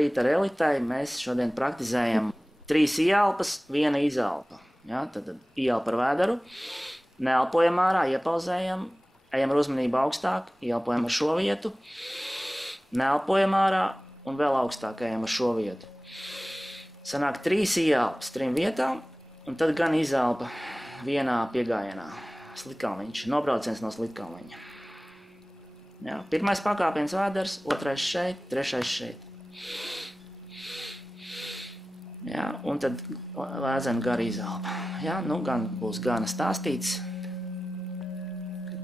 Rīta ar elitai mēs šodien praktizējam 3 ieelpas, 1 izelpa. Ja, tad ieelpa ar vēderu, neelpojam ārā, iepauzējam, ejam ar uzmanību augstāk, ieelpojam ar šo vietu, neelpojam ārā un vēl augstāk ejam ar šo vietu. Sanāk 3 ieelpas 3 vietām, un tad gan izelpa vienā piegājienā. Slitkalniņš, nobrauciens no slitkalniņa. Ja, pirmais pakāpiens vēders, otrais šeit, trešais šeit. Ja, un tad lēzena gara izelpa. Ja, nu gan būs gana stāstīts.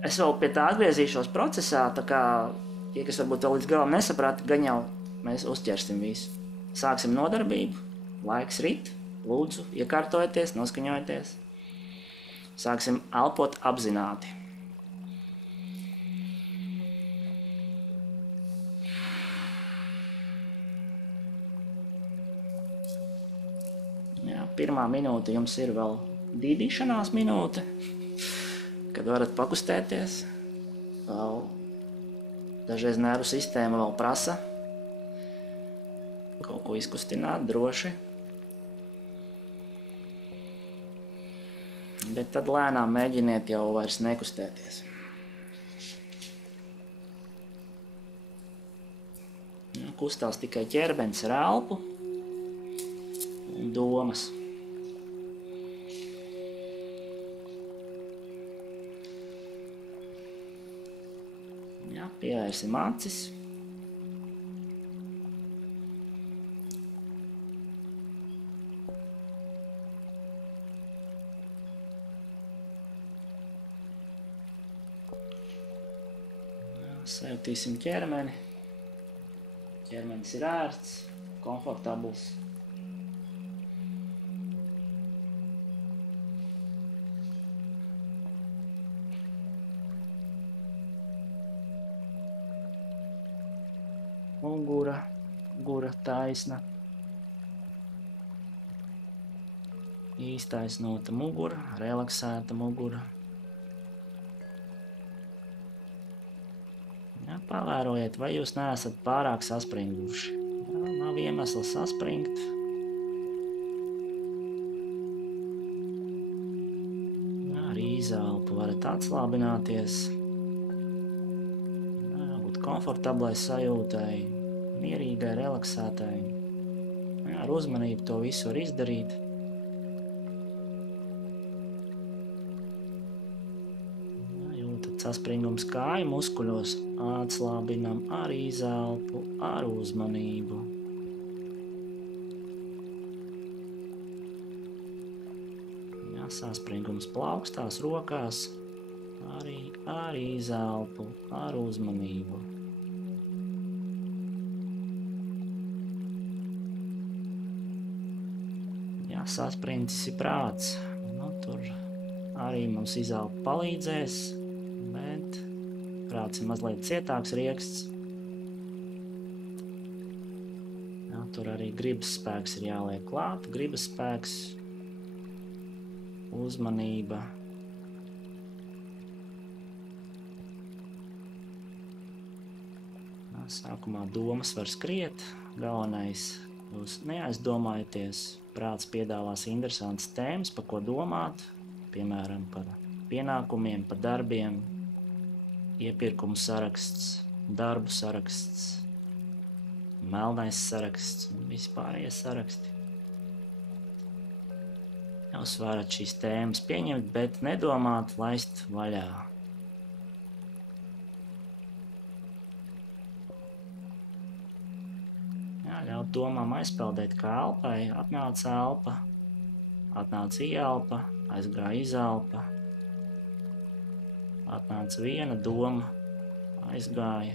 Es vēl pie tā atgriezīšos procesā, tā kā tie, kas varbūt vēl līdz galam nesaprata, gan jau mēs uzķersim visu. Sāksim nodarbību, laiks rit, lūdzu, iekārtojieties, noskaņojieties. Sāksim elpot apzināti. Jā, pirmā minūte jums ir vēl dīdīšanās minūte, kad varat pakustēties. Vēl dažreiz nervu sistēma vēl prasa kaut ko izkustināt droši. Bet tad lēnām mēģiniet jau vairs nekustēties. Kustās tikai ķermenis ar elpu un domas. Jā, pievērsim acis. Sajūtīsim ķermeni. Ķermenis ir ērts, komfortabls. Mugura taisna. Īstaisnota mugura, relaksēta mugura. Ja, pavērojiet, vai jūs neesat pārāk saspringuši. Ja, nav iemesla saspringt. Ja, ar izelpu varat atslābināties. Ja, būt komfortablai sajūtai, mierīgai, relaksētai. Ja, ar uzmanību to visu var izdarīt. Saspringums kāju muskuļos atslābinam ar izelpu, ar uzmanību. Jā, saspringums plaukstās rokās, arī ar izelpu, ar uzmanību. Jā, saspringts ir prāts. Nu, tur arī mums izelpa palīdzēs. Bet prāts ir mazliet cietāks rieksts. Jā, tur arī gribas spēks ir jāliek klāt. Gribas spēks, uzmanība. Jā, sākumā domas var skriet. Galvenais, jūs neaizdomājieties. Prāts piedāvās interesantas tēmas, par ko domāt. Piemēram, par pienākumiem, par darbiem. Iepirkumu saraksts, darbu saraksts, melnais saraksts un vispārējie saraksti. Jūs varat šīs tēmas pieņemt, bet nedomāt, laist vaļā. Jā, ļaut domām aizpeldēt kā elpai. Atnāca elpa, atnāca ieelpa, aizgāja izelpa. Atnāca viena doma, aizgāja.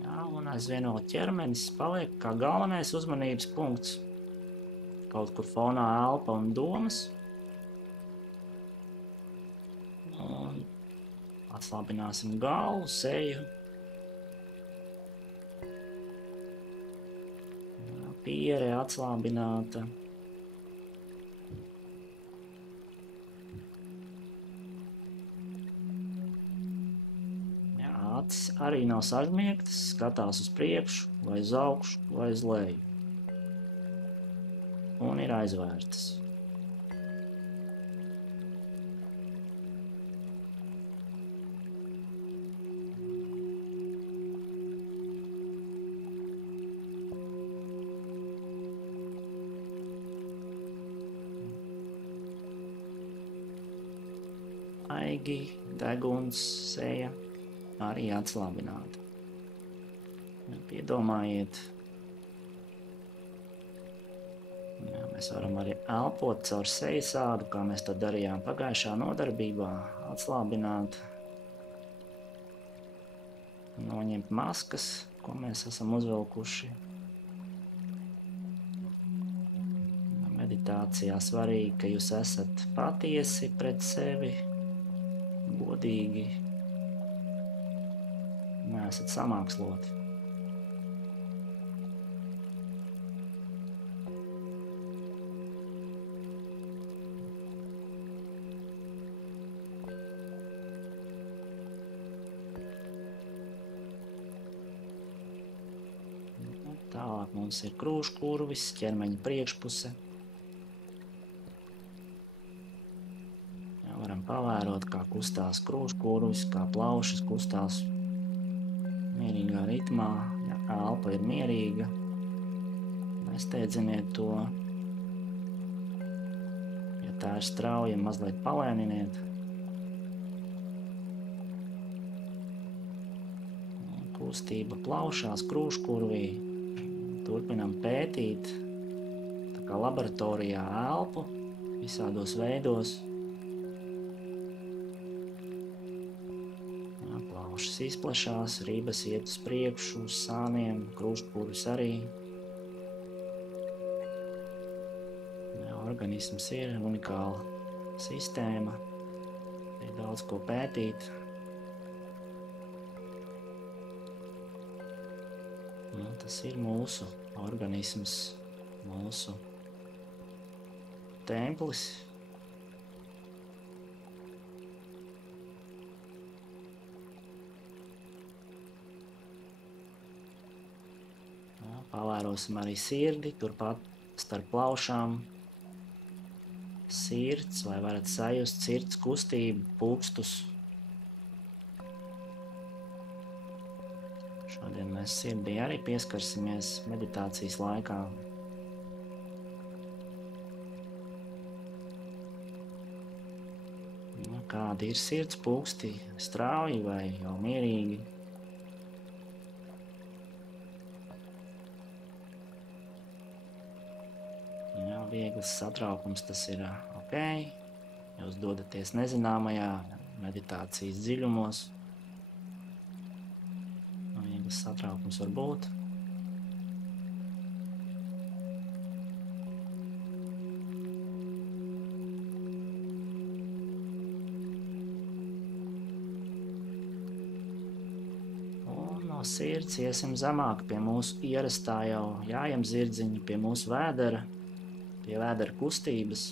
Jā, un aizvien vēl ķermenis paliek kā galvenais uzmanības punkts. Kaut kur fonā elpa un domas. Un atslābināsim galvu, seju. Jā, piere atslābināta. Acis arī nav sažmiegtas, skatās uz priekšu, vai uz augšu, vai uz leju. Un ir aizvērtas. Aigi, deguns, seja arī atslābināta. Piedomājiet, mēs varam arī elpot caur sejas ādu, kā mēs to darījām pagājušā nodarbībā, atslābināt, noņemt maskas, ko mēs esam uzvilkuši. Meditācijā svarīgi, ka jūs esat patiesi pret sevi, godīgi, neesat samāksloti. Tālāk mums ir krūškurvis, ķermeņa priekšpuse. Varam pavērot, kā kustās krūškurvis, kā plaušas kustās mierīgā ritmā. Ja elpa ir mierīga, nesteidziniet to. Ja tā ir strauja, mazliet palēniniet. Kustība plaušās, krūškurvī. Turpinam pētīt, tā kā laboratorijā elpu, visādos veidos. Plaušas izplešās, ribas iet uz priekšu, uz sāniem, krūškurvis arī. Organisms ir unikāla sistēma, ir daudz ko pētīt. Tas ir mūsu organisms, mūsu templis. Pavērosim arī sirdi, turpat starp plaušām. Sirds, vai varat sajust sirds kustību, pulkstus. Šodien mēs sirdī arī pieskarsimies meditācijas laikā. Kādi ir sirds pulksti, strauji vai jau mierīgi? Jā, viegls satraukums, tas ir ok. Jūs dodaties nezināmajā meditācijas dziļumos. Satraukums var būt. Un no sirds iesim zemāk pie mūsu ierastā jau jājam zirdziņa, pie mūsu vēdera, pie vēdera kustības.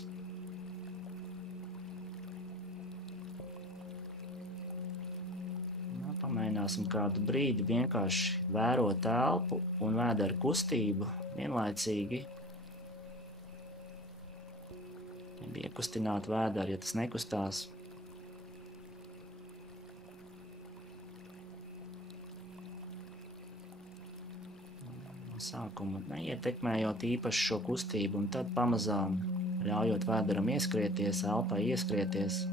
Pamēģināsim kādu brīdi vienkārši vērot telpu un vēdera kustību vienlaicīgi. Iekustināt vēderu, ja tas nekustās. No sākuma neietekmējot īpaši šo kustību un tad pamazām ļaujot vēderam ieskrieties, elpai ieskrieties.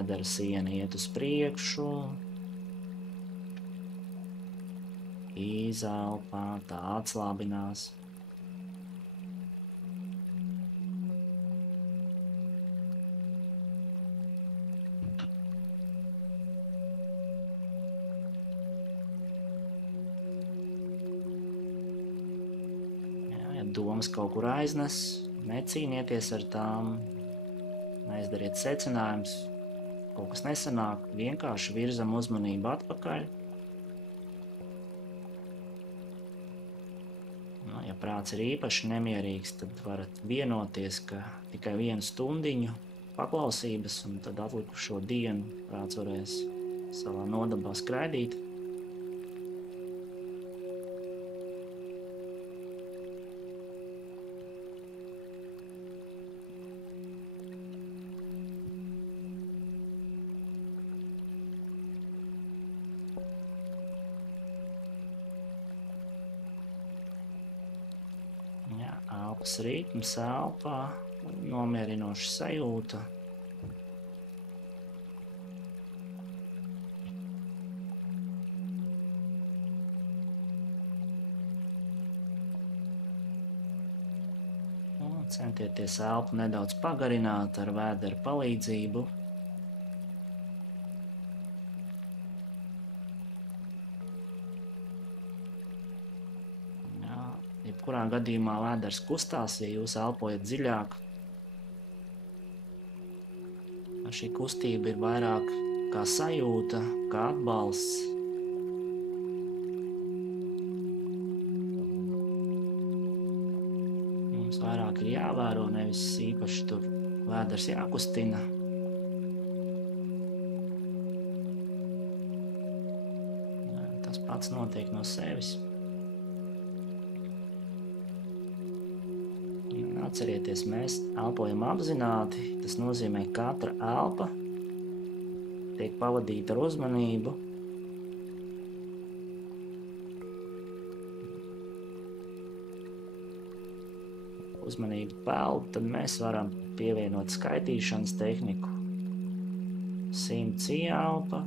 Vēdera siena iet uz priekšu, izelpā, tā atslābinās. Ja domas kaut kur aiznes, necīnieties ar tām, neizdariet secinājumus. Kaut kas nesanāk, vienkārši virzam uzmanību atpakaļ. Ja prāts ir īpaši nemierīgs, tad varat vienoties, ka tikai 1 stundiņu paklausības, un tad atlikušo dienu prāts varēs savā nodabā skraidīt. Elpas ritms, elpā, nomierinoša sajūta. Centieties elpu nedaudz pagarināt ar vēdera palīdzību. Jebkurā gadījumā vēders kustās, ja jūs elpojat dziļāk. Šī kustība ir vairāk kā sajūta, kā atbalsts. Mums vairāk ir jāvēro, nevis īpaši tur vēders jākustina. Tas pats notiek no sevis. Atcerieties, mēs elpojam apzināti, tas nozīmē, ka katra elpa tiek pavadīta ar uzmanību. Uzmanību peld, tad mēs varam pievienot skaitīšanas tehniku. 100 ieelpa,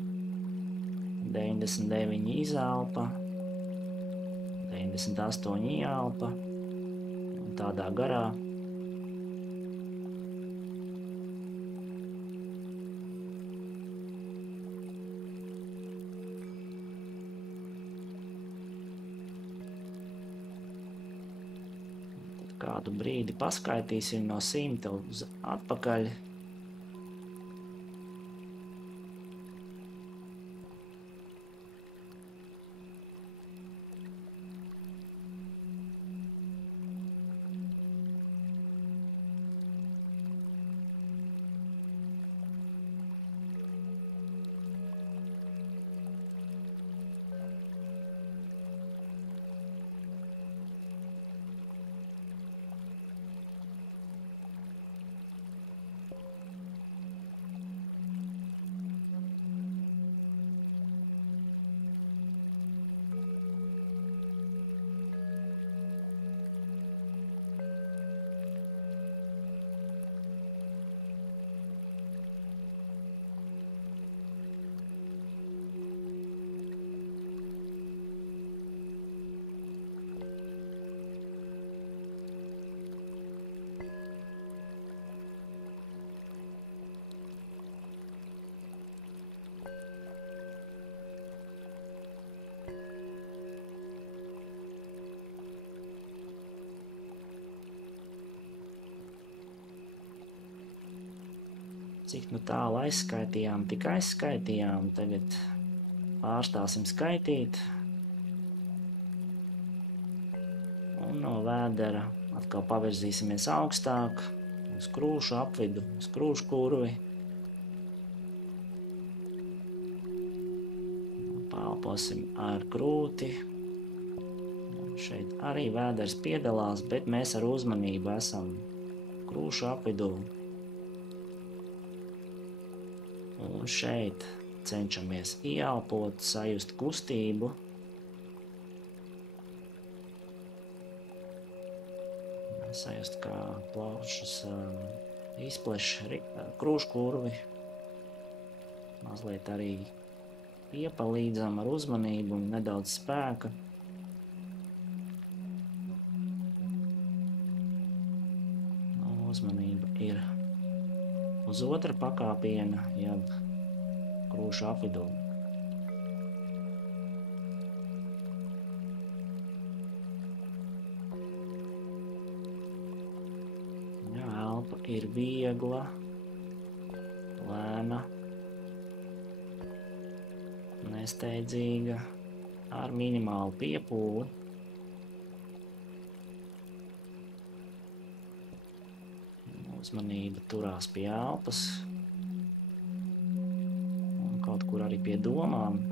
99 izelpa, 98 ieelpa, un tādā garā. Kādu brīdi paskaitīsim no 100 uz atpakaļ. Cik nu tālu aizskaitījām, tik aizskaitījām. Tagad pārstāsim skaitīt. Un no vēdera atkal pavirzīsimies augstāk, uz krūšu apvidu, uz krūšu kurvi. Pālposim ar krūti. Un šeit arī vēders piedalās, bet mēs ar uzmanību esam krūšu apvidū. Un šeit cenšamies ieelpot, sajust kustību. Sajust, kā plaušas izpleš krūškurvi. Mazliet arī iepalīdzam ar uzmanību un nedaudz spēka. Uzmanība ir uz otra pakāpiena, jeb krūšu apvidū. Elpa ir viegla, lēna, nesteidzīga, ar minimālu piepūli. Uzmanība turās pie elpas. Un kaut kur arī pie domām.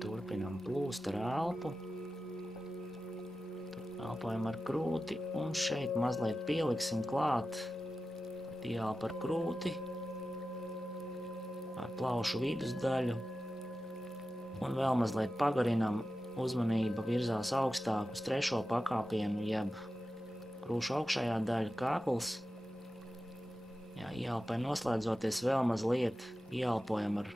Turpinam plūst ar elpu. Elpojam ar krūti un šeit mazliet pieliksim klāt. Ieelpa ar krūti, ar plaušu vidusdaļu un vēl mazliet pagarinam. Uzmanība virzās augstāk uz trešo pakāpienu, jeb krūšu augšējā daļa kakls. Ieelpai noslēdzoties vēl mazliet, ieelpojam ar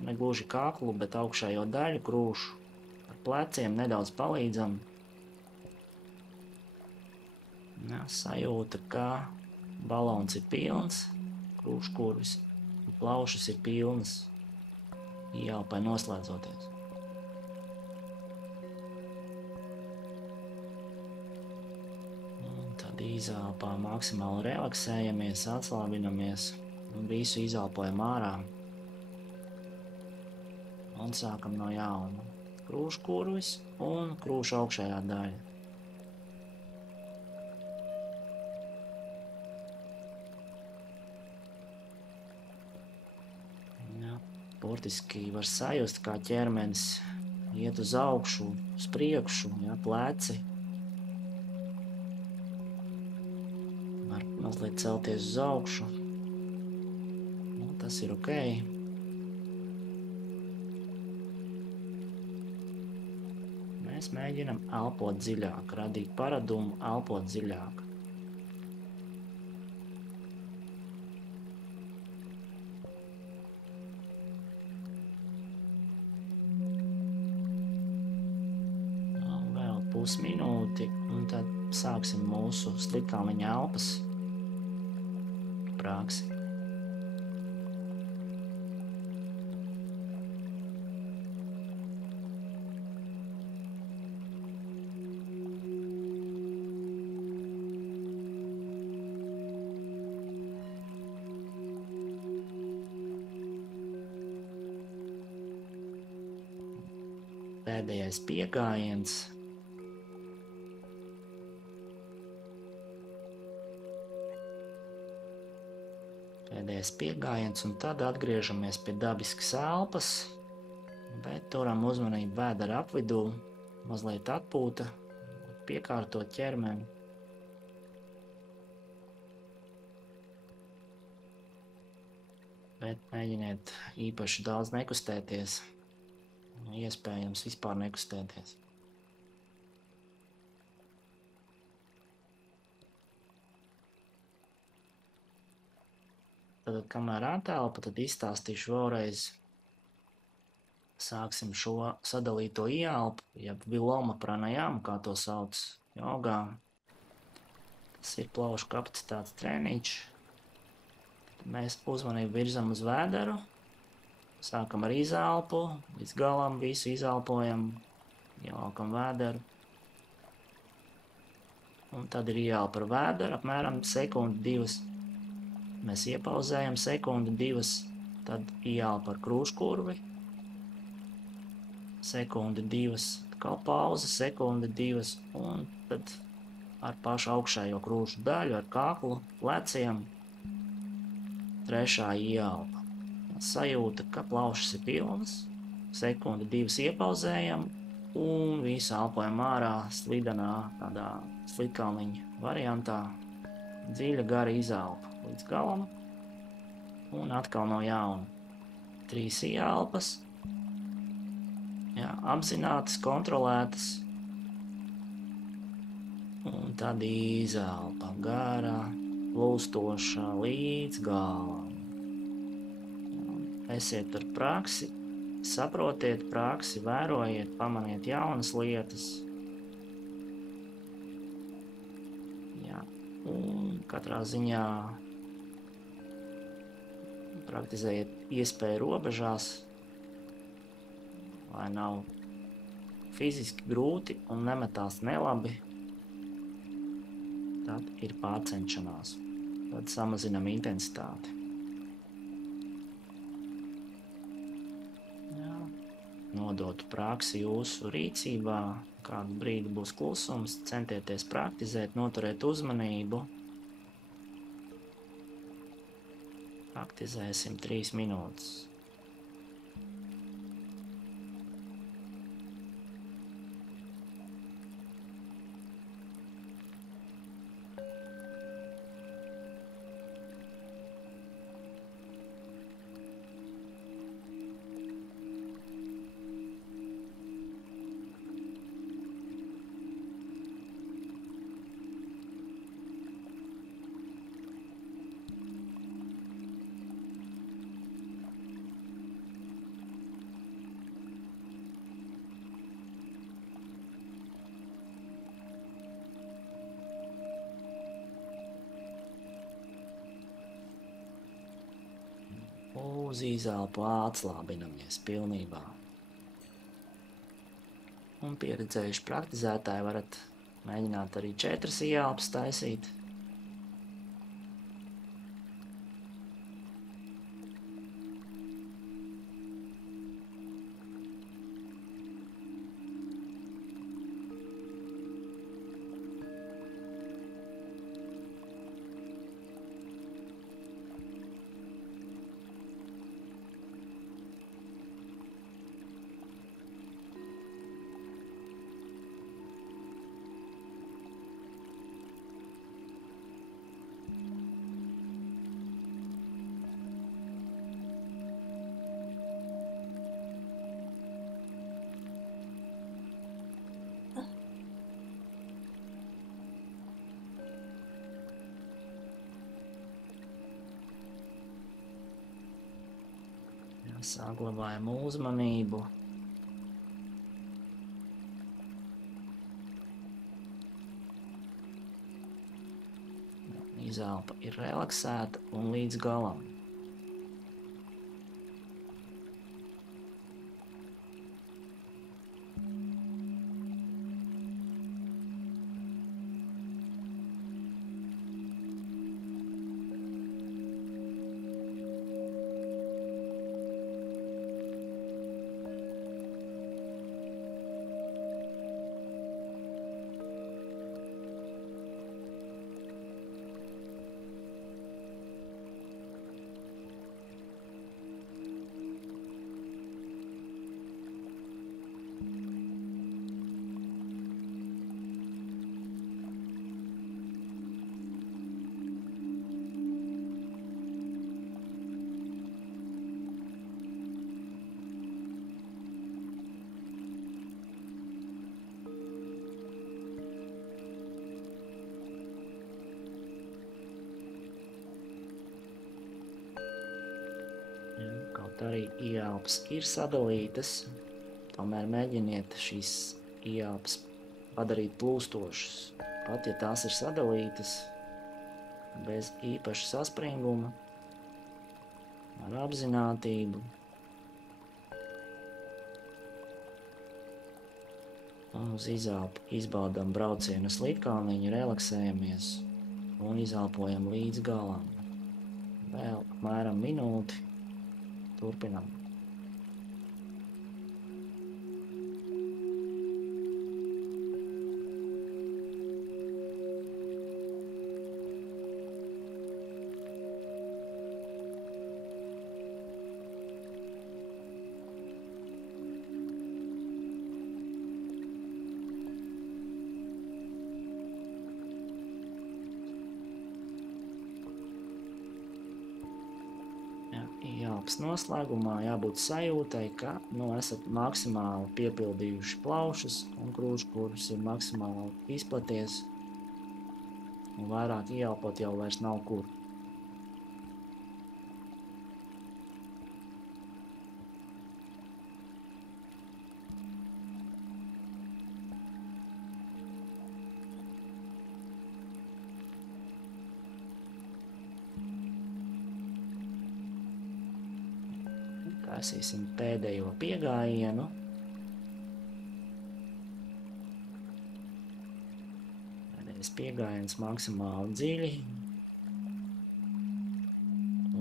negluži kaklu, bet augšējo daļu krūšu. Ar pleciem nedaudz palīdzam. Sajūta, ka balons ir pilns, krūškurvis un plaušas ir pilnas. Ieelpai noslēdzoties. Un tad izelpā maksimāli relaksējamies, atslābinamies un visu izelpojam ārā. Un sākam no jauna. Krūškurvis un krūšu augšējā daļa. Burtiski var sajust, kā ķermenis iet uz augšu, uz priekšu, pleci. Var mazliet celties uz augšu. Tas ir ok. Mēs mēģinam elpot dziļāk, radīt paradumu, elpot dziļāk. Vēl pusminūti, un tad sāksim mūsu slitkāliņa elpas praksi. Pēdējais piegājiens. Pēdējais piegājiens, un tad atgriežamies pie dabiskas elpas, bet turam uzmanību vēdera apvidū, mazliet atpūta, piekārtot ķermeni. Bet mēģiniet īpaši daudz nekustēties. Iespējams vispār nekustēties. Tad, kamēr atelpa, tad izstāstīšu vēlreiz. Sāksim šo sadalīto ieelpu, jeb viloma pranajāma, kā to sauc jogā. Tas ir plaušu kapacitātes treniņš. Mēs uzmanību virzam uz vēderu. Sākam ar izelpu, līdz galam visu izelpojam, ievelkam vēderu. Un tad ir ieelpa ar vēderu, apmēram sekundi, divas. Mēs iepauzējam sekundi, divas, tad ieelpa ar krūškurvi. Sekundi, divas, atkal pauze, sekundi, divas, un tad ar pašu augšējo krūšu daļu, ar kaklu, pleciem, trešā ieelpa. Sajūta, ka plaušas ir pilnas, sekundi, divas iepauzējam un visu elpojam ārā slidenā, tādā slidkalniņa variantā. Dziļa gara izelpa līdz galam un atkal no jauna. 3 ieelpas, apzinātas, kontrolētas, un tad izelpa gara, plūstoša līdz galam. Esiet ar praksi, saprotiet praksi, vērojiet, pamaniet jaunas lietas. Un katrā ziņā Praktizējiet iespēju robežās, lai nav fiziski grūti un nemetās nelabi. Tad ir pārcenšanās. Tad samazinam intensitāti. Jā. Nodotu praksi jūsu rīcībā. Kādu brīdi būs klusums, centieties praktizēt, noturēt uzmanību. Praktizēsim 3 minūtes. Uz izelpu atslābinamies pilnībā. Un pieredzējuši praktizētāji varat mēģināt arī 4 ielpas taisīt. Saglabājam uzmanību. Izelpa ir relaksēta un līdz galam. Kaut arī ieelpas ir sadalītas, tomēr mēģiniet šīs ieelpas padarīt plūstošas. Pat ja tās ir sadalītas, bez īpaša saspringuma, ar apzinātību. Un uz izelpu izbaudam braucienu uz Līdkalniņu, relaksējamies un izelpojam līdz galam. Vēl apmēram minūti. Turpinam. Ielpas noslēgumā jābūt sajūtai, ka esat maksimāli piepildījuši plaušas un krūškurus ir maksimāli izplaties un vairāk ieelpot jau vairs nav kur. Taisīsim pēdējo piegājienu. Pēdējais piegājiens maksimāli dziļi.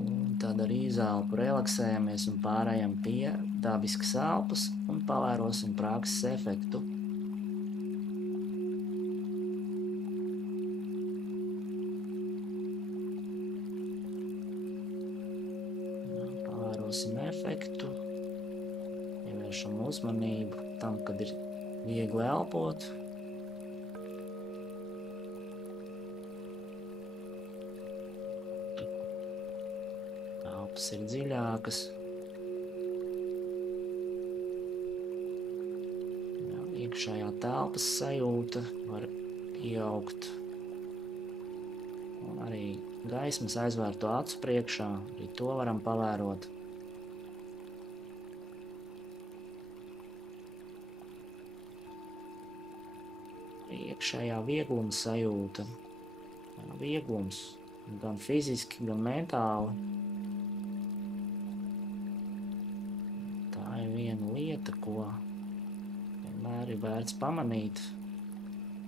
Un tad ar izelpu relaksējamies un pārējām pie dabiskas elpas un pavērosim prakses efektu. Efektu, ievēršam uzmanību tam, kad ir viegli elpot. Elpas ir dziļākas. Jā, iekšējā telpas sajūta var ieaugt. Un arī gaismas aizvērto acu priekšā, arī to varam pavērot. Iekšējā viegluma sajūta, vieglums gan fiziski, gan mentāli. Tā ir viena lieta, ko vienmēr ir vērts pamanīt.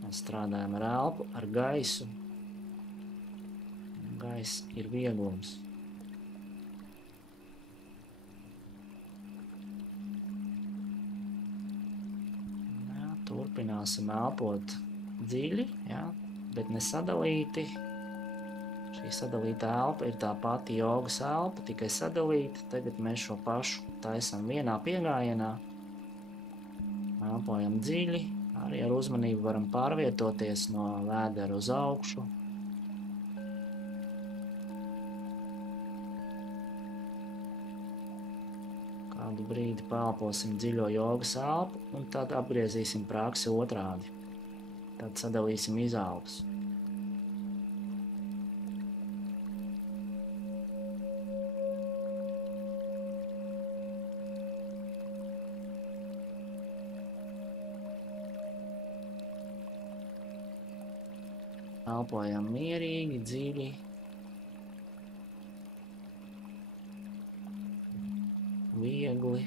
Mēs strādājam ar elpu, ar gaisu. Gaiss ir vieglums. Turpināsim elpot dziļi, jā, bet nesadalīti. Šī sadalīta elpa ir tā pati jogas elpa, tikai sadalīta. Tagad mēs šo pašu taisam vienā piegājienā. Elpojam dziļi, arī ar uzmanību varam pārvietoties no vēdera uz augšu. Kādu brīdi paelposim dziļo jogas elpu un tad apgriezīsim praksi otrādi. Tad sadalīsim izelpas. Elpojam mierīgi, dziļi. Viegli,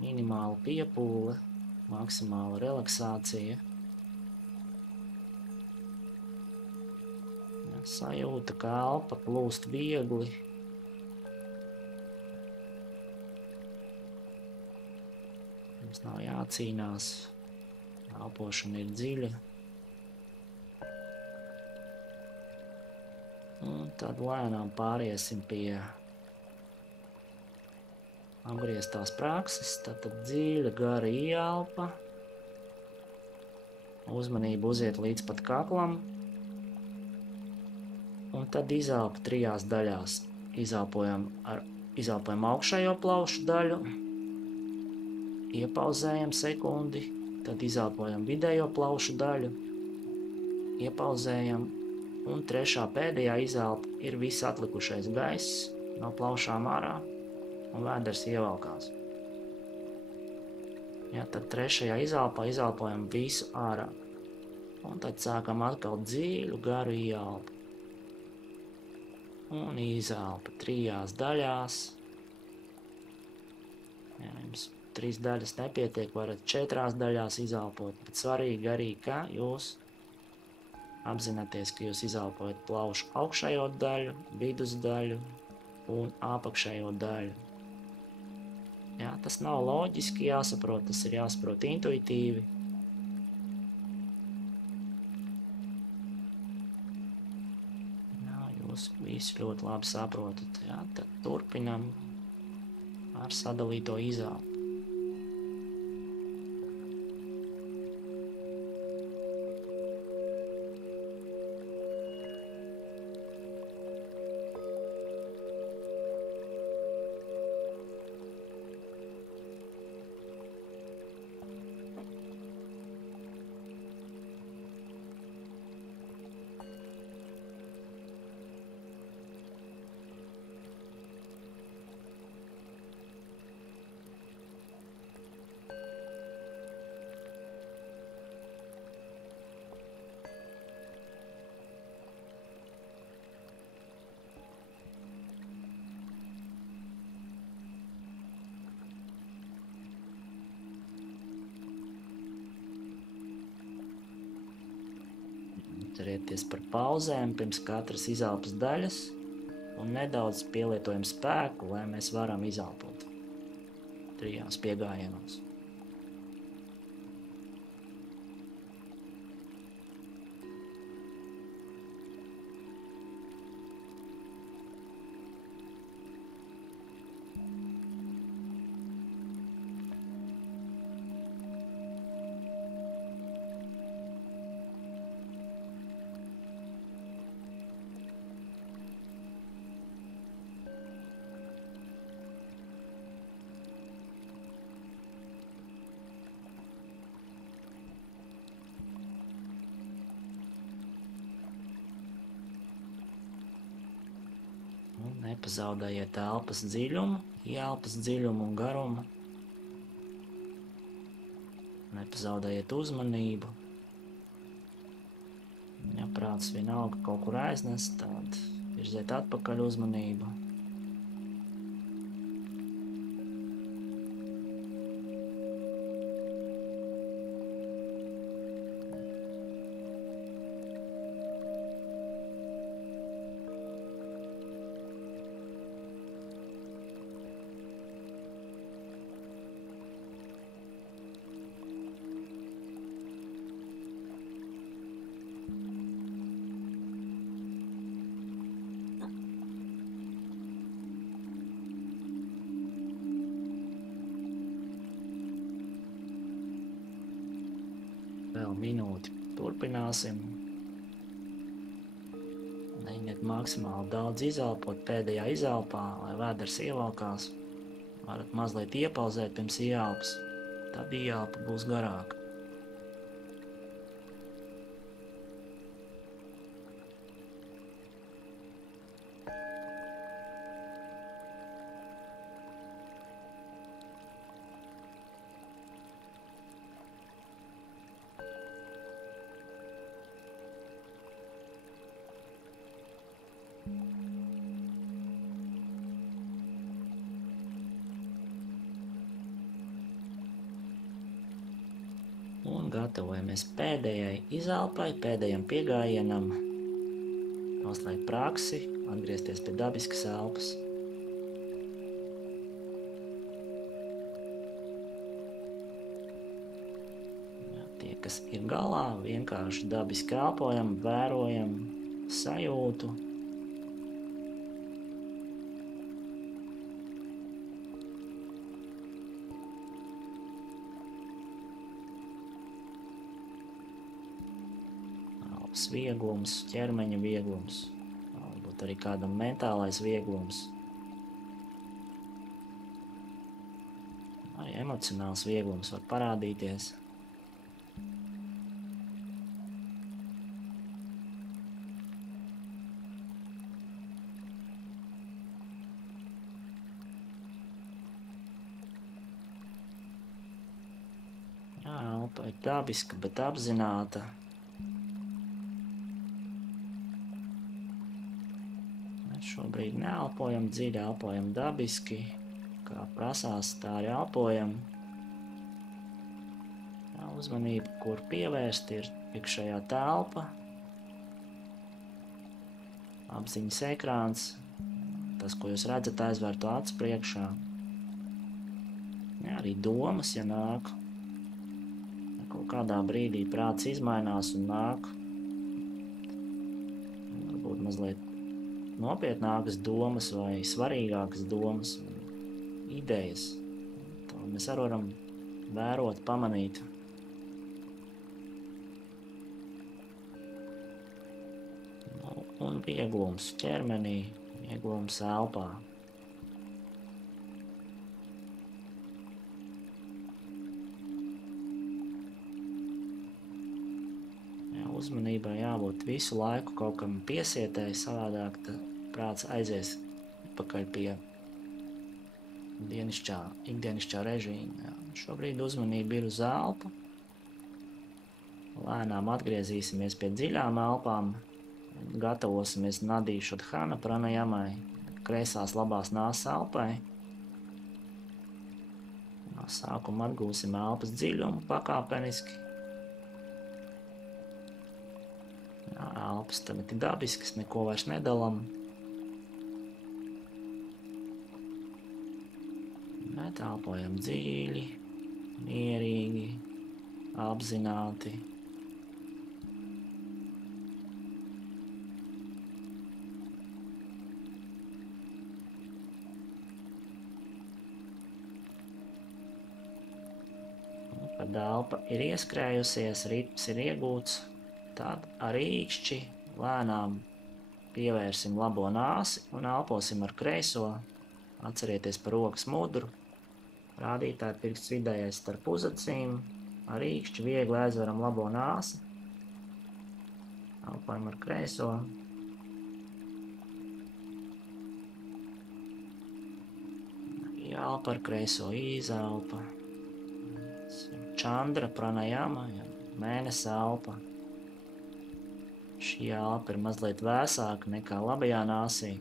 minimāla piepūle, maksimāla relaksācija. Sajūta, ka elpa plūst viegli. Mums nav jācīnās, elpošana ir dziļa. Un tad lēnām pāriesim pie apgrieztās prakses. Tad dziļa, gara ieelpa. Uzmanību uziet līdz pat kaklam. Un tad izelpa 3 daļās. Izelpojam augšējo plaušu daļu. Iepauzējam sekundi. Tad izelpojam vidējo plaušu daļu. Iepauzējam. Un 3. pēdējā izelpa ir viss atlikušais gaiss no plaušām ārā un vēders ievelkās. Ja, tad 3. izelpā izelpojam visu ārā. Un tad sākam atkal dziļu, garu ieelpu. Un izelpa 3 daļās. Ja, jums 3 daļas nepietiek, varat 4 daļās izelpot, bet svarīgi arī, ka jūs apzināties, ka jūs izelpojat plaušu augšējo daļu, vidus daļu un apakšējo daļu. Jā, tas nav loģiski jāsaprot, tas ir jāsaprot intuitīvi. Jā, jūs visi ļoti labi saprotat. Jā, tad turpinam ar sadalīto izelpu. Atcerieties par pauzēm pirms katras izelpas daļas un nedaudz pielietojam spēku, lai mēs varam izelpot 3 piegājienos. Un nepazaudējiet elpas dziļumu, ielpas dziļumu un garumu. Nepazaudējiet uzmanību. Ja prāts vienalga kaut kur aiznes, tad virziet atpakaļ uzmanību. Vēl minūti turpināsim. Mēģiniet maksimāli daudz izelpot pēdējā izelpā, lai vēders ievalkās. Varat mazliet iepauzēt pirms ieelpas, tad ieelpa būs garāka. Un gatavojamies pēdējai izelpai, pēdējam piegājienam. Noslēgt praksi, atgriezties pie dabiskas elpas. Tie, kas ir galā, vienkārši dabiski elpojam, vērojam sajūtu. Vieglums, ķermeņa vieglums, varbūt arī kādam mentālais vieglums, arī emocionāls vieglums var parādīties. Jā, elpa ir dabiska, bet apzināta. Šobrīd neelpojam dziļi, elpojam dabiski, kā prasās, tā arī elpojam. Uzmanība, kur pievērst, ir iekšējā telpa, apziņas ekrāns, tas, ko jūs redzat aizvērto acu priekšā. Jā, arī domas, ja nāk. Kaut kādā brīdī prāts izmainās un nāk. Varbūt mazliet nopietnākas domas vai svarīgākas domas, idejas. To mēs arī varam vērot, pamanīt. Un vieglums ķermenī, vieglums elpā. Uzmanībai jābūt visu laiku kaut kam piesietēji, savādāk prāts aizies pakaļ pie ikdienišķā režīma. Šobrīd uzmanība ir uz elpu. Lēnām atgriezīsimies pie dziļām elpām. Gatavosimies Nadi Šodhana pranajamai, kreisās labās nāsas elpai. No sākuma atgūsim elpas dziļumu pakāpeniski. elpas tagad ir dabiskas, neko vairs nedalam. Bet elpojam dziļi, mierīgi, apzināti. Kad elpa ir ieskrējusies, ritms ir iegūts, tad ar īkšķi lēnām pievērsim labo nāsi un elposim ar kreiso. Atcerieties par rokas mudru. Rādītāja pirksts vidējais starp uzacīm. Ar īkšķi viegli aizveram labo nāsi. Elpojam ar kreiso. Ielpa ar kreiso, izelpa. Čandra pranajama, mēnesa elpa. Šī elpa ir mazliet vēsāka nekā labajā nāsī.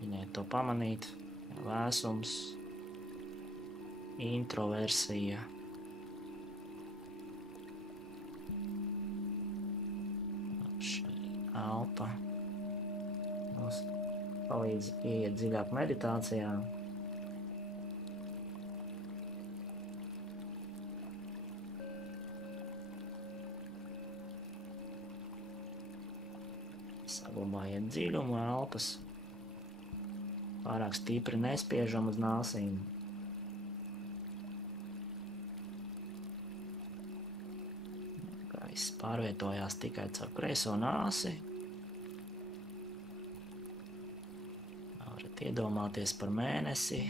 Viņai to pamanīt. Vēsums, introversija. Šī elpa mums palīdz ieiet dziļāk meditācijā. Saglabājiet dziļumu elpas. Pārāk stipri nespiežam uz nāsīm. Gaiss pārvietojās tikai caur kreiso nāsi. Varat iedomāties par mēnesi.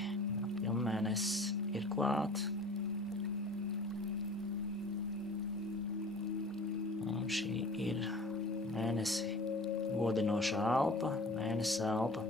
Pilnmēnesis ir klāt. Un šī ir mēnesi godinošā elpa, mēnesa elpa.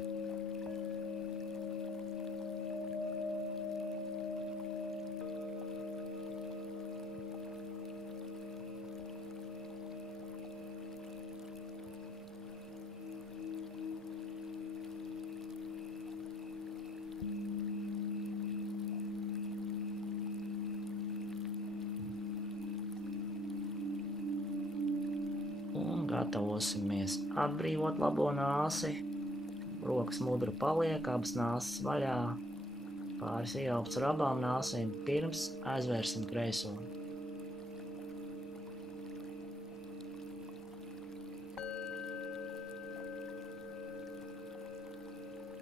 Gatavosimies atbrīvot labo nāsi. Rokas mudra paliek, abas nāsis vaļā. Pāris ieelpas ar abām nāsīm. Pirms aizvērsim kreiso.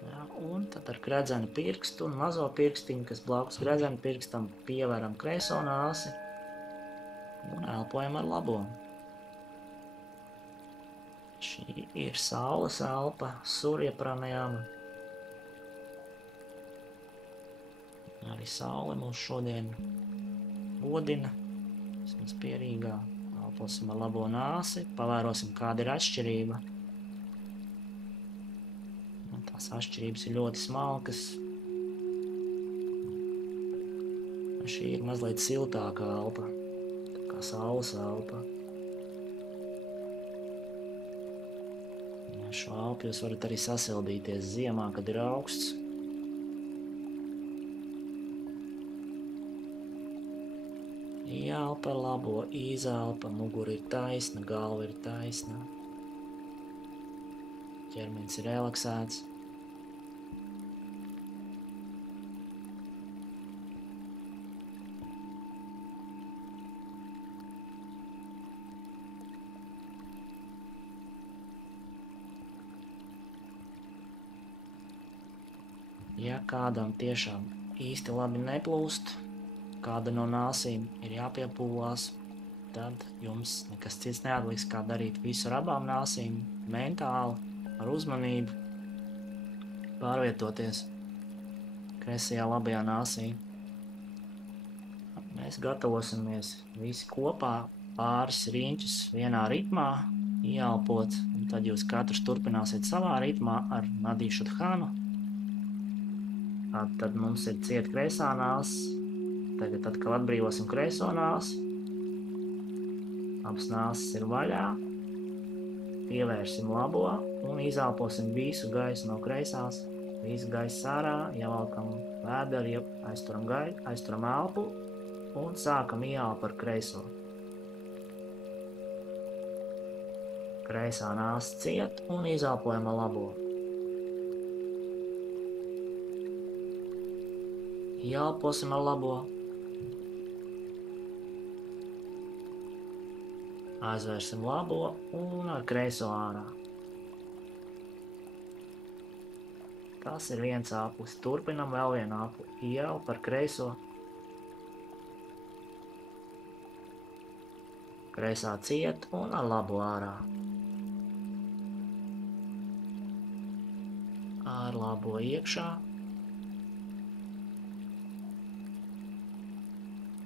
Jā, un tad ar gredzenu pirkstu un mazo pirkstiņu, kas blakus gredzenu pirkstam, pieveram kreiso nāsi un elpojam ar labo. Šī ir saules elpa, surya pranajama. Arī saule mūs šodien godina, vismaz pierīgā. Elposim ar labo nāsi, pavērosim, kāda ir atšķirība. Un tās atšķirības ir ļoti smalkas. Un šī ir mazliet siltākā elpa, tā kā saules elpa. Šo elpu jūs varat arī sasildīties ziemā, kad ir augsts. Ielpa labo, izelpa, mugura ir taisna, galva ir taisna. Ķermenis ir relaksēts. Ja kādam tiešām īsti labi neplūst, kāda no nāsīm ir jāpiepūlās, tad jums nekas cits neatliks, kā darīt visu ar abām nāsīm, mentāli, ar uzmanību, pārvietoties kreisajā labajā nāsī. Mēs gatavosimies visi kopā pāris riņķus vienā ritmā, ieelpot, un tad jūs katrs turpināsiet savā ritmā ar Nadi Šudhanu. Tad mums ir cieta kreisā nāsi. Tagad atkal atbrīvosim kreiso nāsi. Abas nāsis ir vaļā. Pievērsim labo un izelposim visu gaisu no kreisās. Visu gaisu ārā, ievelkam vēderi, aizturam elpu un sākam ieelpu ar kreiso. Kreisā nāsa ciet un izelpojam ar labo. Ieelposim ar labo. Aizvērsim labo un ar kreiso ārā. Tas ir viens aplis. Turpinam vēl vienu apli. Ieelp ar kreiso. Kreisā ciet un ar labo ārā. Ar labo iekšā.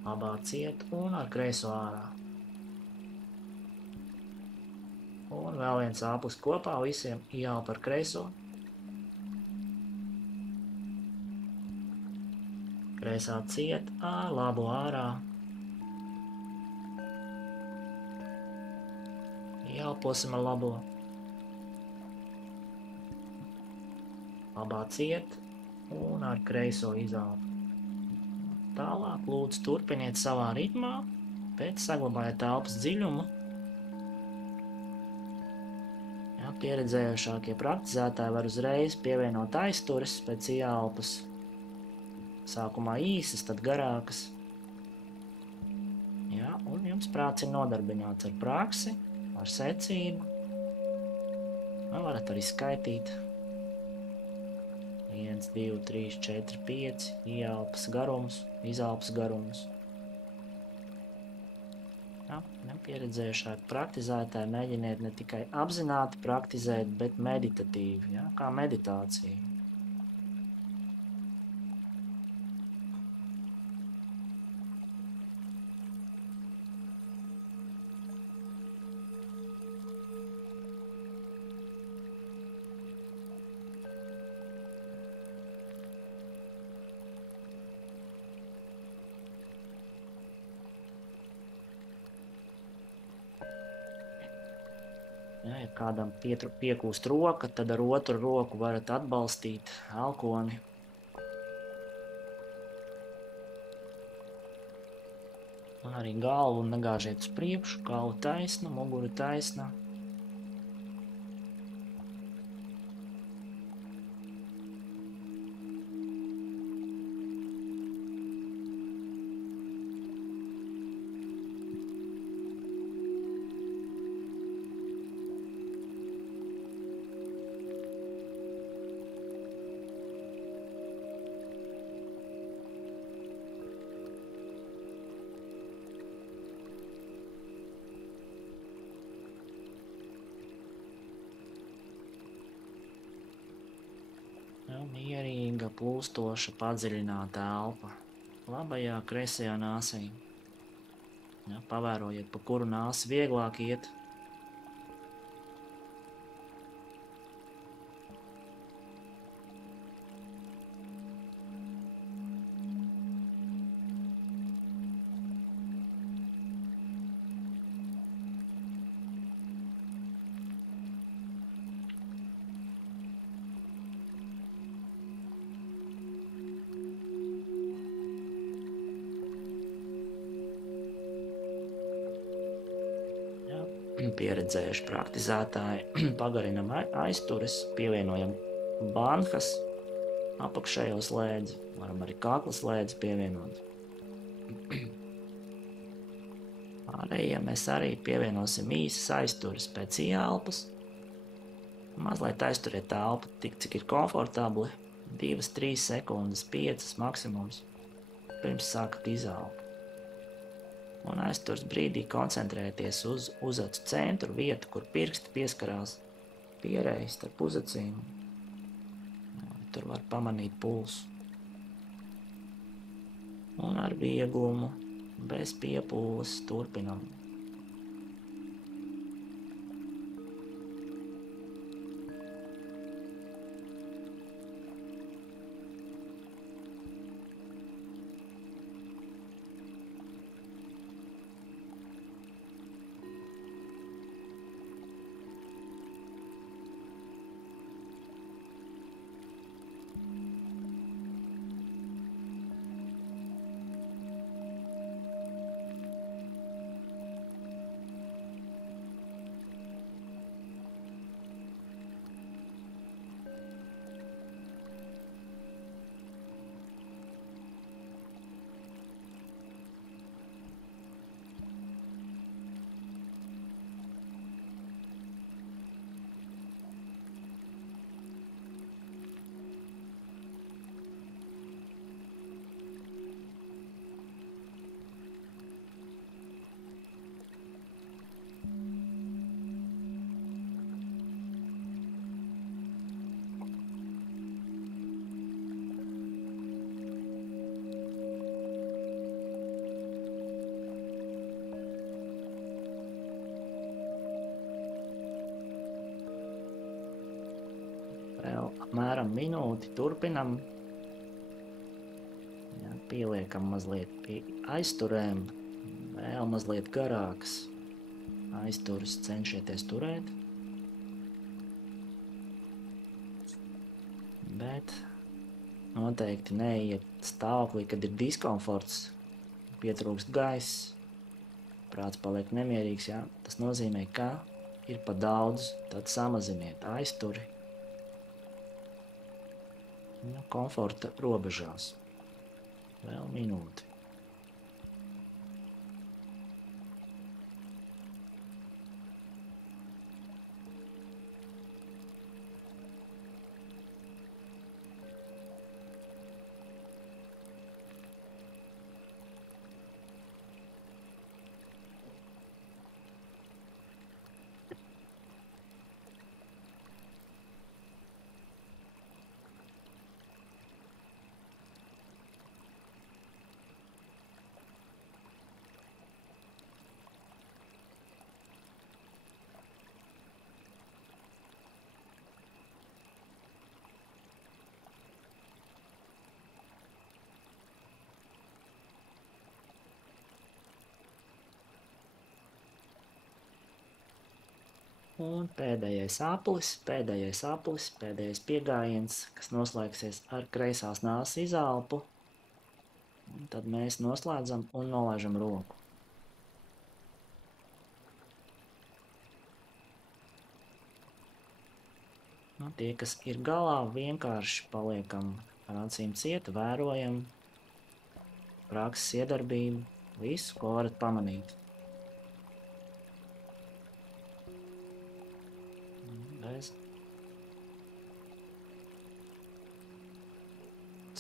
Labā ciet un ar kreiso ārā. Un vēl viens aplis kopā visiem. Ieelp ar kreiso. Kreisā ciet ar labo ārā. Ieelposim ar labo. Labā ciet un ar kreiso izelpu. Tālāk lūdzu turpiniet savā ritmā, bet saglabājiet telpas dziļumu. Ja, pieredzējušākie praktizētāji var uzreiz pievienot aizturas pēc ieelpas. Sākumā īsas, tad garākas. Ja, un jums prāts ir nodarbināts ar praksi, ar secību. Varat arī skaitīt. 1, 2, 3, 4, 5, ieelpas garums, izelpas garums. Ja, nepieredzējušāki praktizētāji mēģiniet ne tikai apzināti praktizēt, bet meditatīvi, ja, kā meditācija. Ja, ja kādam piekūst roka, tad ar otru roku varat atbalstīt elkoni. Un arī galvu negāžiet uz priekšu, galva taisna, mugura taisna. Ja, mierīga, plūstoša, padziļināta elpa. Labajā, kreisajā nāsī. Ja, pavērojiet, pa kuru nāsi vieglāk iet. Pieredzējuši praktizētāji pagarinam aizturas, pievienojam banhas apakšējo slēdzi, varam arī kakla slēdzi pievienot. Pārējiem mēs arī pievienosim īsas aizturas pēc ieelpas. Mazliet aizturiet telpu tik, cik ir komfortabli, 2-3 sekundes, 5 maksimums, pirms sākat izelpu. Un aizturs brīdī koncentrēties uz uzacu centru, vietu, kur pirksti pieskarās pierējas starp uzacīm. Tur var pamanīt pulsu. Un ar vieglumu, bez piepūles turpinam. Vēl apmēram minūti turpinam. Jā, pieliekam mazliet pie aizturēm. Vēl mazliet garākas aizturas cenšieties turēt. Bet noteikti neiet stāvoklī, kad ir diskomforts, pietrūkst gaiss, prāts paliek nemierīgs, jā. Tas nozīmē, ka ir pa daudz, tad samaziniet aizturi. Komforta robežās. Vēl minūti. Un pēdējais aplis, pēdējais piegājiens, kas noslēgsies ar kreisās nāsas izelpu. Un tad mēs noslēdzam un nolaižam roku. Tie, kas ir galā, vienkārši paliekam ar acīm cieta, vērojam prakses iedarbību, visu, ko varat pamanīt.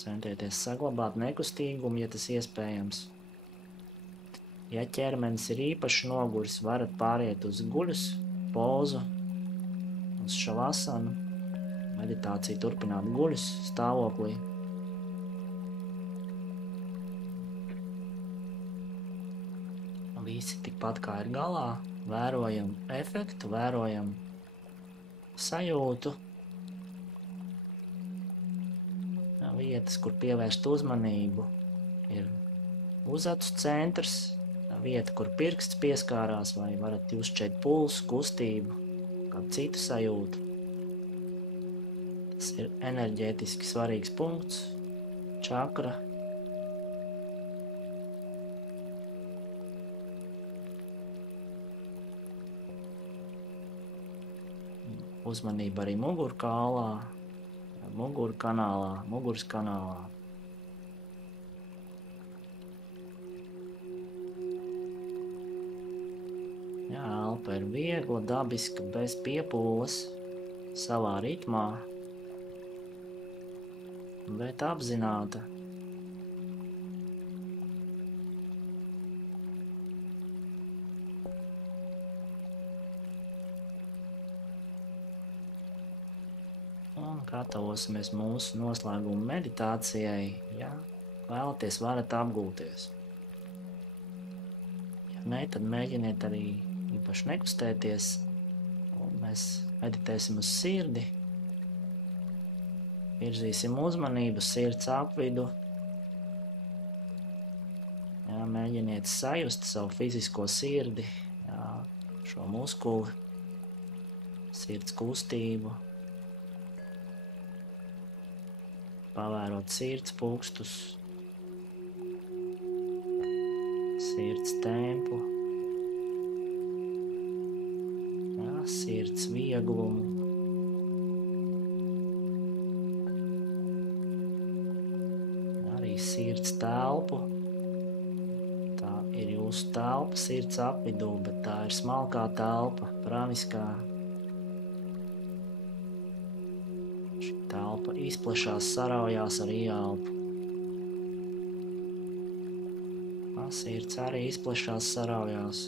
Centieties saglabāt nekustīgumu, ja tas iespējams. Ja ķermenis ir īpaši noguris, varat pāriet uz guļus, pozu, uz šavasanu, meditāciju turpināt guļus stāvoklī. Visi tikpat kā ir galā, vērojam efektu, vērojam sajūtu. Vietas, kur pievērst uzmanību, ir uzacu centrs, vieta, kur pirksts pieskārās, vai varat just šeit pulsu, kustību, kādu citu sajūtu. Tas ir enerģētiski svarīgs punkts, čakra. Uzmanība arī mugurkaulā, muguras kanālā. Jā, elpa ir viegla, dabiska, bez piepūles, savā ritmā, bet apzināta. Gatavosimies mūsu noslēguma meditācijai. Ja vēlaties, varat apgulties. Ja ne, tad mēģiniet arī īpaši nekustēties. Un mēs meditēsim uz sirdi. Virzīsim uzmanību sirds apvidu. Ja, mēģiniet sajust savu fizisko sirdi, ja, šo muskuli, sirds kustību. Pavērot sirds pulkstus, sirds tempu, jā, sirds vieglumu. Arī sirds telpu. Tā ir jūsu telpa sirds apvidū, bet tā ir smalkā telpa, praniskā. Telpa izplešās, saraujās ar ieelpu. Sirds arī izplešās, saraujās.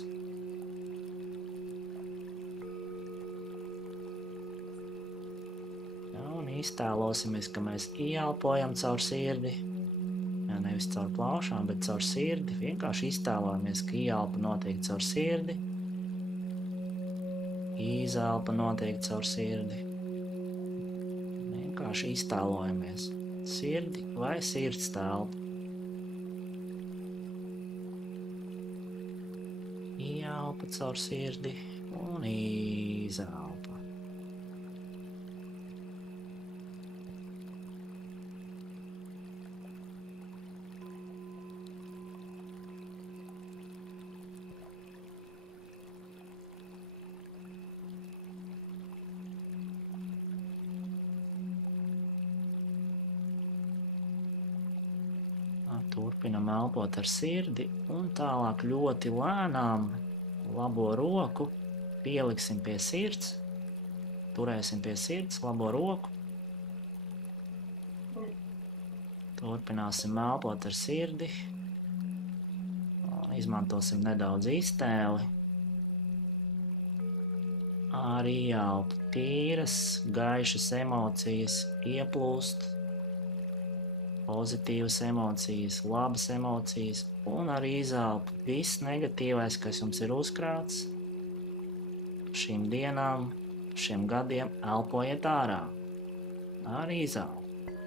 Jā, un iztēlosimies, ka mēs ieelpojam caur sirdi. Jā, nevis caur plaušām, bet caur sirdi. Vienkārši iztēlojamies, ka ieelpa notiek caur sirdi. Izelpa notiek caur sirdi. vienkārši iztēlojamies sirdi vai sirds telpu. Ieelpa caur sirdi un izelpa. Turpinam elpot ar sirdi un tālāk ļoti lēnām labo roku pieliksim pie sirds, turēsim pie sirds labo roku. Turpināsim elpot ar sirdi un izmantosim nedaudz iztēli. Arī ieelpa tīras, gaišas emocijas ieplūst. Pozitīvas emocijas, labas emocijas un arī izelpa viss negatīvais, kas jums ir uzkrāts. Šīm dienām, šiem gadiem elpojiet ārā. Arī izelpa.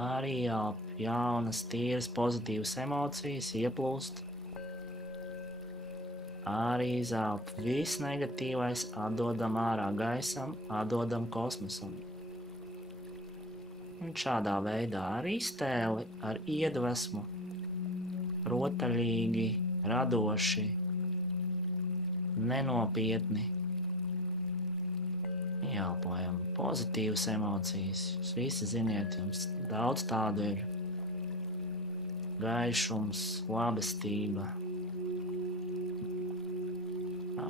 Arī ielpa jaunas, tīras, pozitīvas emocijas ieplūst. Arī izelpa viss negatīvais atdodam ārā gaisam, atdodam kosmosam. Un šādā veidā ar iztēli, ar iedvesmu, rotaļīgi, radoši, nenopietni ieelpojam pozitīvas emocijas. Jūs visi ziniet, jums daudz tādu ir. Gaišums, labestība.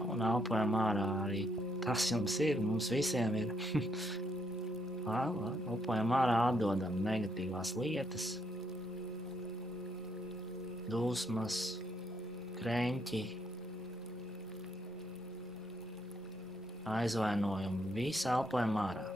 Un elpojam ārā arī. Tas jums ir, mums visiem ir. Elpojam ārā, atdodam negatīvās lietas, dusmas, kreņķi, aizvainojumu, visu elpojam ārā.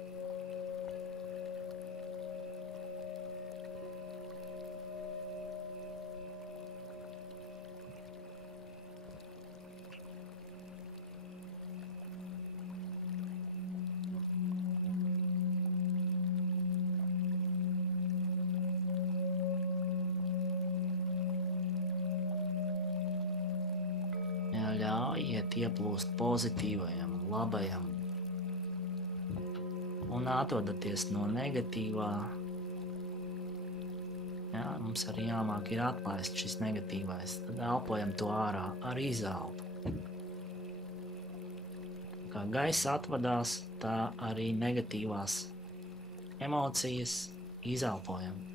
Ļaujiet ieplūst pozitīvajam, labajam un atvadoties no negatīvā. Jā, mums arī jāmāk ir atlaist šis negatīvais, tad elpojam to ārā ar izelpu. Kā gaisa atvadās, tā arī negatīvās emocijas izelpojam.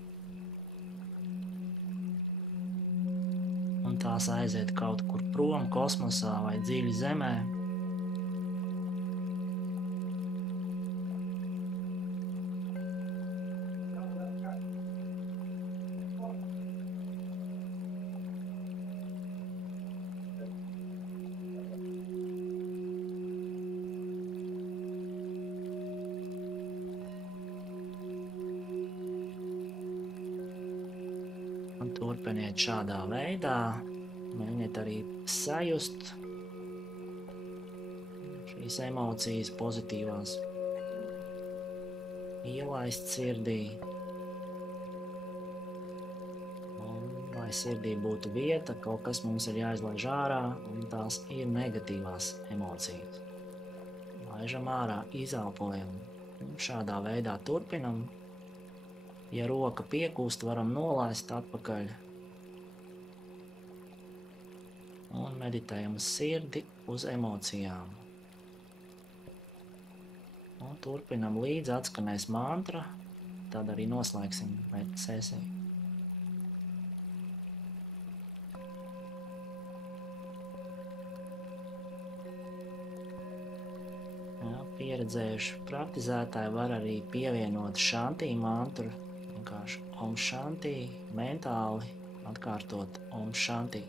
Un tās aiziet kaut kur prom kosmosā vai dziļi zemē. Un turpiniet šādā veidā. Mēģiniet arī sajust šīs emocijas pozitīvās. Ielaist sirdī. Un, lai sirdī būtu vieta, kaut kas mums ir jāizlaiž ārā, un tās ir negatīvās emocijas. Laižam ārā, izelpojam. Un šādā veidā turpinam. Ja roka piekūst, varam nolaist atpakaļ. Un meditējam uz sirdi, uz emocijām. Un turpinam līdz atskanēs mantra, tad arī noslēgsim sesiju. Pieredzējuši praktizētāji var arī pievienot šantī mantru, vienkārši om šantī, mentāli atkārtot om šantī.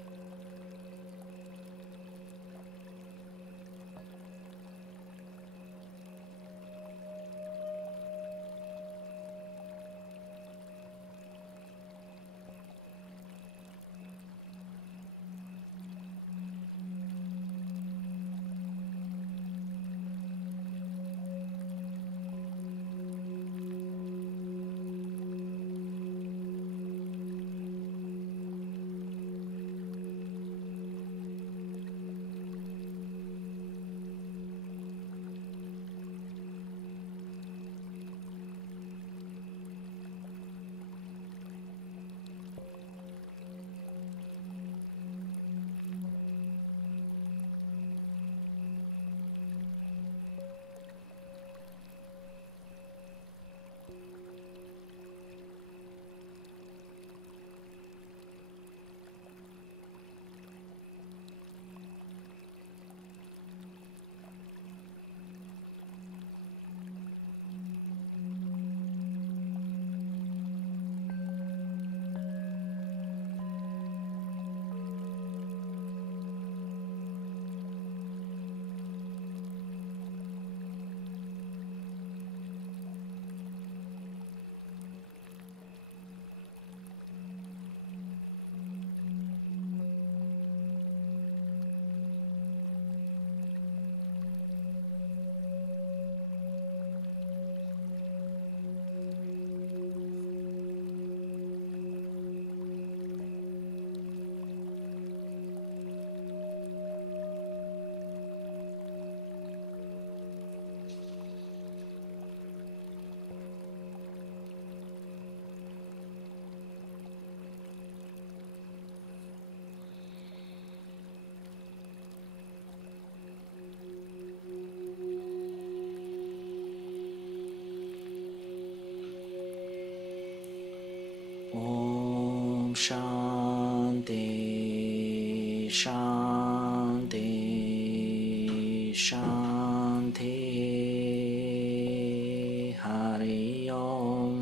Om Shanti, Shanti, Shanti, Hari Om.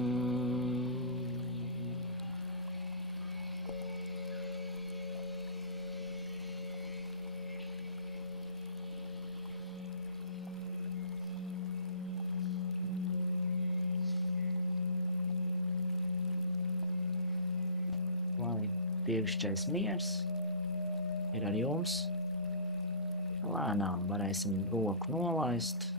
Lai dievišķais miers ir ar jums. Lēnām varēsim roku nolaist.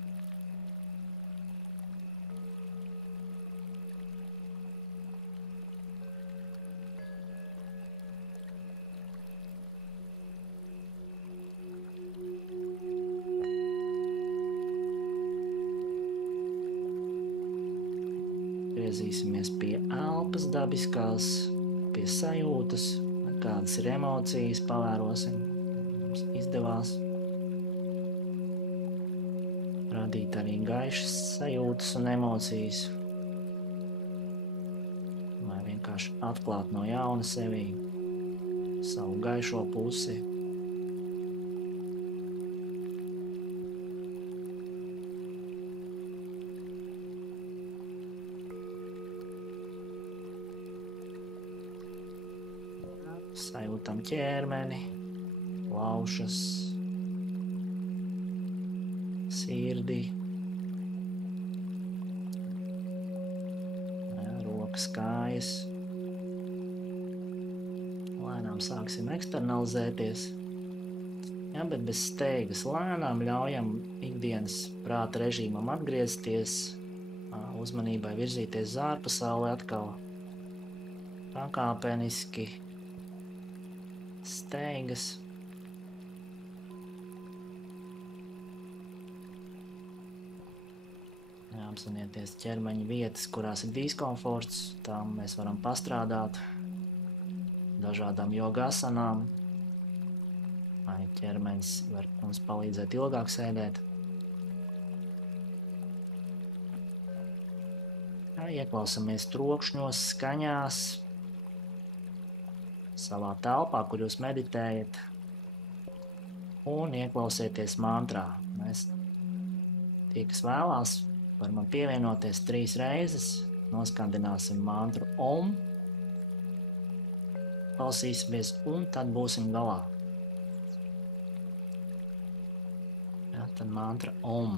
Griezīsimies pie elpas dabiskās, pie sajūtas, kādas ir emocijas, pavērosim. Mums izdevās radīt arī gaišas sajūtas un emocijas, vai vienkārši atklāt no jauna sevī savu gaišo pusi. Sajūtam ķermeni, plaušas, sirdi, rokas, kājas. Lēnām sāksim eksternalizēties, bet bez steigas. Lēnām ļaujam ikdienas prāta režīmam atgriezties, uzmanībai virzīties uz ārpasauli atkal pakāpeniski. Steigas. Apzinieties ķermeņa vietas, kurās ir diskomforts, tām mēs varam pastrādāt dažādām joga asanām, lai ķermenis var mums palīdzēt ilgāk sēdēt. Ieklausamies trokšņos, skaņās, savā telpā, kur jūs meditējat, un ieklausieties mantrā. Mēs, tie, kas vēlās, var man pievienoties 3 reizes, noskandināsim mantru Om, klausīsimies, un tad būsim galā. Tad mantra Om.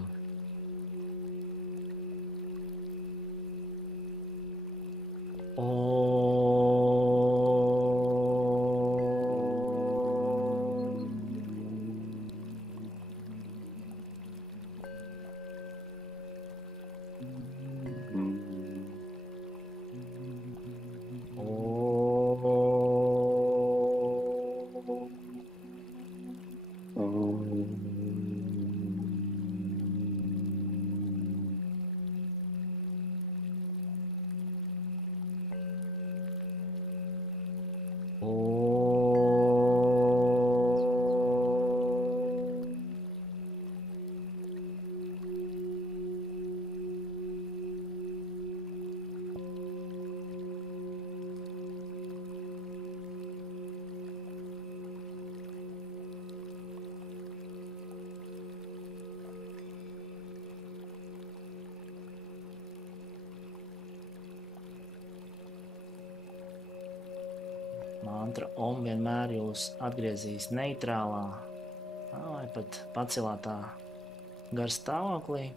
Mantra Om vienmēr jūs atgriezīs neitrālā vai pat pacelātā gara stāvoklī.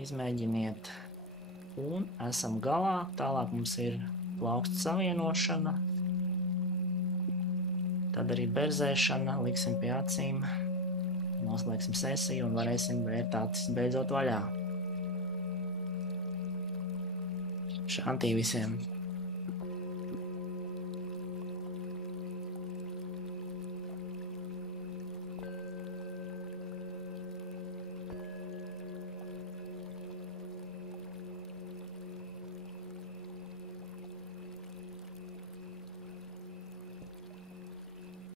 Izmēģiniet, un esam galā. Tālāk mums ir plaukstu savienošana, tad arī berzēšana, liksim pie acīm, noslēgsim sesiju un varēsim vērt acis beidzot vaļā. Šantī visiem!